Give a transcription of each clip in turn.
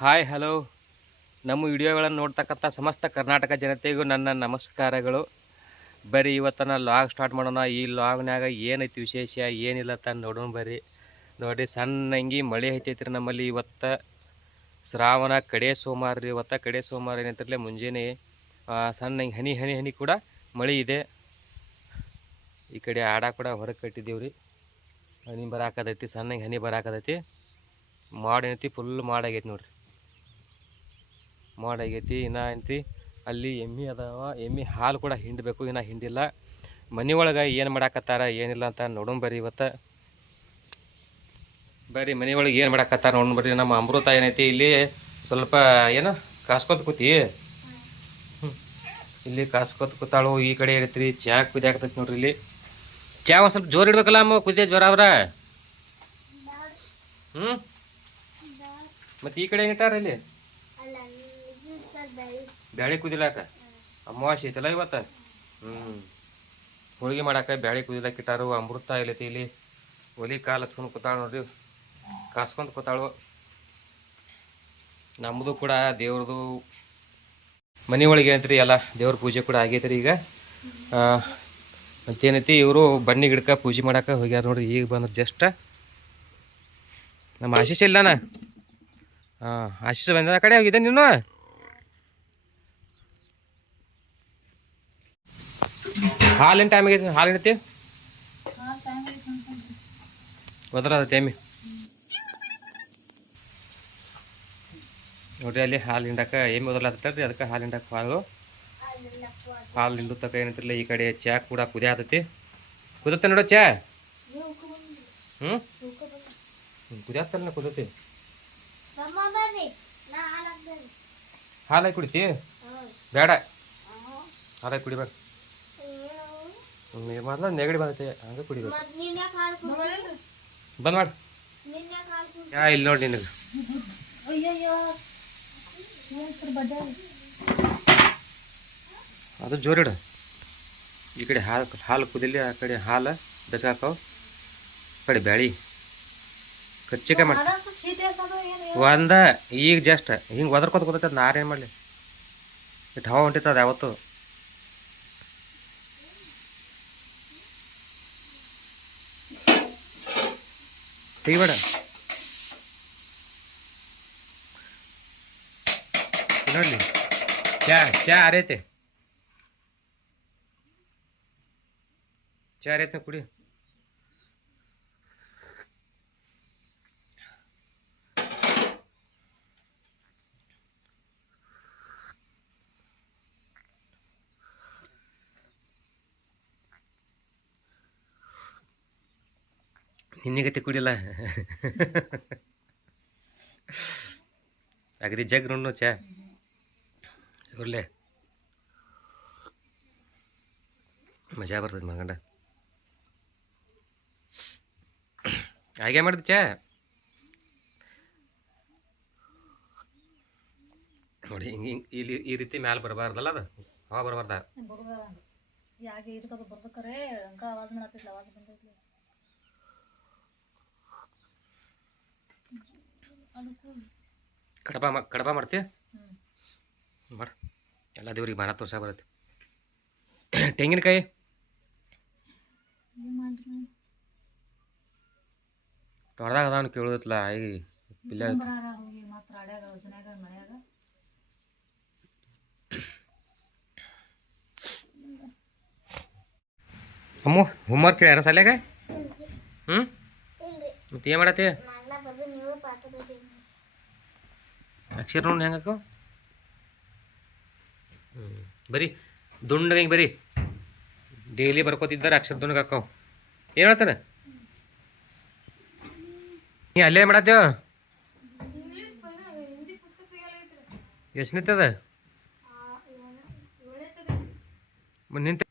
Hi hello, ನಮ್ಮ ವಿಡಿಯೋಗಳನ್ನು ನೋಡ್ತಕ್ಕಂಥ ಸಮಸ್ತ ಕರ್ನಾಟಕ ಜನತೆಗೂ ನನ್ನ ನಮಸ್ಕಾರಗಳು. ಬರ್ರಿ ಇವತ್ತು ನಾನು ಲಾಗ್ ಸ್ಟಾರ್ಟ್ ಮಾಡೋಣ. ಈ ಲಾಗ್ನಾಗ ಏನೈತಿ ವಿಶೇಷ ಏನಿಲ್ಲ ಅಂತ ನೋಡೋಣ ಬರ್ರಿ. ನೋಡಿರಿ, ಸಣ್ಣಂಗಿ ಮಳೆ ಐತೈತ್ರಿ ನಮ್ಮಲ್ಲಿ. ಇವತ್ತು ಶ್ರಾವಣ ಕಡೆ ಸೋಮವಾರ ರೀ. ಇವತ್ತು ಕಡೆ ಸೋಮವಾರ ಏನಂತಿರಲಿ ಮುಂಜಾನೆ ಸಣ್ಣ ಹನಿ ಹನಿ ಹನಿ ಕೂಡ ಮಳೆ ಇದೆ. ಈ ಕಡೆ ಆಡ ಕೂಡ ಹೊರಗೆ ಕಟ್ಟಿದ್ದೀವ್ರಿ. ಹನಿ ಬರಾಕತೈತಿ, ಸಣ್ಣಗೆ ಹನಿ ಬರಾಕತೈತಿ. ಮಾಡೈತಿ, ಫುಲ್ ಮಾಡಾಗೈತಿ ನೋಡ್ರಿ. ಮಾಡಾಗೈತಿ. ಇನ್ನು ಐತಿ ಅಲ್ಲಿ ಎಮ್ಮೆ ಅದಾವ, ಎಮ್ಮೆ ಹಾಲು ಕೂಡ ಹಿಂಡಬೇಕು, ಇನ್ನು ಹಿಂಡಿಲ್ಲ. ಮನೆ ಒಳಗೆ ಏನು ಮಾಡಾಕತ್ತಾರ ಏನಿಲ್ಲ ಅಂತ ನೋಡೋಣ ಬರ್ರಿ. ಇವತ್ತು ಬರ್ರಿ ಮನೆ ಒಳಗೆ ಏನು ಮಾಡಾಕತ್ತಾರ ನೋಡೋಣ ಬರ್ರಿ. ನಮ್ಮ ಅಮೃತ ಏನೈತಿ ಇಲ್ಲಿ ಸ್ವಲ್ಪ ಏನೋ ಕಾಸ್ಕೊತ ಕೂತಿ, ಇಲ್ಲಿ ಕಾಸ್ಕೊತ ಕೂತಾಳು. ಈ ಕಡೆ ಏನೈತ್ರಿ ಚಹಾ ಕುದಿಯಾಕತೈತಿ ನೋಡ್ರಿ. ಇಲ್ಲಿ ಚಹಾ ಒಂದು ಸ್ವಲ್ಪ ಜೋರು ಇಡ್ಬೇಕಲ್ಲ ಅಮ್ಮ, ಕುದಿಯ ಜ್ವರ ಅವ್ರ. ಮತ್ತು ಈ ಕಡೆ ಏನಿಟ್ಟಾರ ಇಲ್ಲಿ ಬ್ಯಾಳೆ ಕುದಿಲಾಕ. ಅಮಾವಾಸ್ಯೆ ಐತಲ್ಲ ಇವತ್ತು. ಹೋಳಿಗೆ ಮಾಡಾಕ ಬ್ಯಾಳೆ ಕುದಿಲಾಕ ಇಟ್ಟಾರು. ಅಮೃತ ಇಲ್ಲೈತಿ ಇಲ್ಲಿ ಒಲಿ ಕಾಲು ಹಚ್ಕೊಂಡು ಕೂತಾಳು ನೋಡ್ರಿ, ಕಾಸ್ಕೊಂತ ಕೂತಾಳು. ನಮ್ಮದು ಕೂಡ ದೇವ್ರದು ಮನೆ ಒಳಗೆ ಏನೈತ್ರಿ ಎಲ್ಲ ದೇವ್ರ ಪೂಜೆ ಕೂಡ ಆಗೈತ್ರಿ. ಈಗ ಮತ್ತೇನೈತಿ ಇವರು ಬನ್ನಿ ಗಿಡಕ್ಕೆ ಪೂಜೆ ಮಾಡಕ್ಕೆ ಹೋಗ್ಯಾರ ನೋಡ್ರಿ. ಈಗ ಬಂದ್ರೆ ಜಸ್ಟ್ ನಮ್ಮ ಆಶೀಷ್ ಇಲ್ಲನ. ಆಶೀಷ್ ಬಂದ ಕಡೆ ಹೋಗಿದೆ. ನೀನು ಹಾಲಿನ ಟೈಮ್ ಆಗೈತಿ. ಹಾಲು ಏನೈತಿ ಒದರದ ಟೈಮಿ ನೋಡ್ರಿ. ಅಲ್ಲಿ ಹಾಲು ಹಿಂಡಾಕ ಎಮ್ಮೆ ಒದರ್ಲಾತೈತಿ, ಅದಕ್ಕೆ ಹಾಲು ಹಿಂಡಾಕ ಹಾಲು ಹಿಂಡು ತಕ ಏನಂತಿರಲ್ಲ. ಈ ಕಡೆ ಚಹಾ ಕೂಡ ಕುದಿಯಾತೈತಿ. ಕುದತ್ತೆ ನೋಡೋ ಚಹಾ. ಕುದಿಯಾತಲ್ಲ ಕುದತಿ. ಹಾಲಾಗಿ ಕುಡಿತಿ ಬೇಡ, ಹಾಲಾಗಿ ಕುಡಿಬೇಡ. ಮೊದಲ ನೆಗಡಿ ಬಂದೈತೆ, ಹಂಗೆ ಕುಡಿಬೇಕು. ಬಂದ್ ಮಾಡಿ ಇಲ್ಲಿ ನೋಡಿ ನಿನಗೆ. ಅದು ಜೋರಿಡ. ಈ ಕಡೆ ಹಾಲು ಕುದಿಲಿ, ಆ ಕಡೆ ಹಾಲು ಬೆಚ್ಕಾಕವು, ಆ ಕಡೆ ಬ್ಯಾಳಿ ಕಚ್ಚಿಕಾಯಿ ಮಾಡಿ ಒಂದ. ಈಗ ಜಸ್ಟ್ ಹಿಂಗೆ ಒದರ್ಕೋತ ಕೂತೈತೆ. ನಾರೇನು ಮಾಡಲಿ, ಇಟ್ಟು ಹವಾ ಹೊಂಟಿತ್ತದ ಯಾವತ್ತು. ತೆಗಿಬೇಡ. ನೋಡ್ಲಿ ಚಾ ಆರೈತೆ, ಚಾ ಆರೈತೆ ಕುಡಿ. ನಿನ್ನೆಗತ್ತೆ ಕುಡಿಯಲ್ಲ ಅಗದಿ ಜಗ್ ನೋಡು ಚಾ ಒಳ್ಳೆ ಮಜಾ ಬರ್ತದೆ ಮಗಂಡ. ಹಾಗೆ ಮಾಡಿದ ಚಾ ನೋಡಿ. ಹಿಂಗೆ ಇಲ್ಲಿ ಈ ರೀತಿ ಮ್ಯಾಲೆ ಬರಬಾರ್ದಲ್ಲ, ಅದು ಹವಾ ಬರಬಾರ್ದ. ಕಡಬ ಮಾಡ್ತೀಯ ಮಾಡ. ಎಲ್ಲ ದೇವ್ರಿಗೆ ಬಾರ ತೋರ್ಸ ಬರುತ್ತೆ. ತೆಂಗಿನಕಾಯಿ ತೊಡ್ದಾಗ ಅದಾವನು ಕೇಳೋದಿತ್ತಲ್ಲ. ಈಗ ಪಿಲ್ಲ ಅಮ್ಮ ಹೋಮ್ವರ್ಕ್ ಯಾರ ಸಾಲ್ಯಾಗ? ಮತ್ತೆ ಏನು ಮಾಡತ್ತಿ? ಅಕ್ಷರ ನೋಡಿ ಹೆಂಗಾಕ ಬರೀ ದುಂಡಗೆ ಹಿಂಗೆ ಬರೀ ಡೈಲಿ ಬರ್ಕೋತಿದ್ದಾರೆ. ಅಕ್ಷರ ದುಂಡಗೆ ಹಾಕವು. ಏನು ಹೇಳ್ತಾನೆ ನೀ ಅಲ್ಲೇ ಮಾಡತ್ತೇವ? ಎಷ್ಟು ನಿಂತದ ನಿಂತ?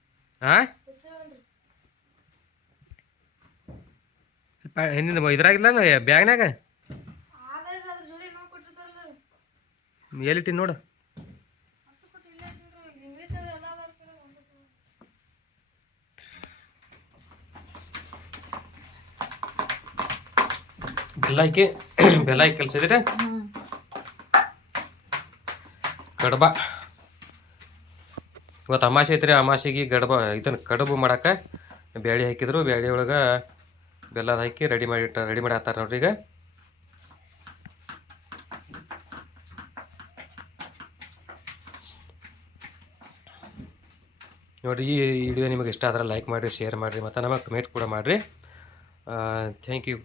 ಹಿಂದಿನ ಇದ್ರಾಗಿಲ್ಲ ಬ್ಯಾಗ್ನಾಗ ಎಲ್ಲಿಟ್ಟಿ ನೋಡು. ಬೆಲ್ಲ ಹಾಕಿ ಕೆಲಸ ಇದ್ರೆ ಕಡಬ. ಇವತ್ತು ಅಮಾಸೆ ಐತ್ರಿ. ಅಮಾಸೆಗೆ ಇದನ್ನು ಕಡುಬು ಮಾಡಕ್ಕೆ ಬ್ಯಾಳಿ ಹಾಕಿದ್ರು. ಬ್ಯಾಳಿ ಒಳಗೆ ಬೆಲ್ಲದ ಹಾಕಿ ರೆಡಿ ಮಾಡಿ ಹಾಕ್ತಾರೆ ನೋಡ್ರಿ. ಈಗ ನೋಡಿರಿ, ಈ ವಿಡಿಯೋ ನಿಮಗೆ ಇಷ್ಟ ಆದ್ರೆ ಲೈಕ್ ಮಾಡಿರಿ, ಶೇರ್ ಮಾಡಿರಿ, ಮತ್ತು ನಮಗೆ ಕಮೆಂಟ್ ಕೂಡ ಮಾಡಿರಿ. Thank you.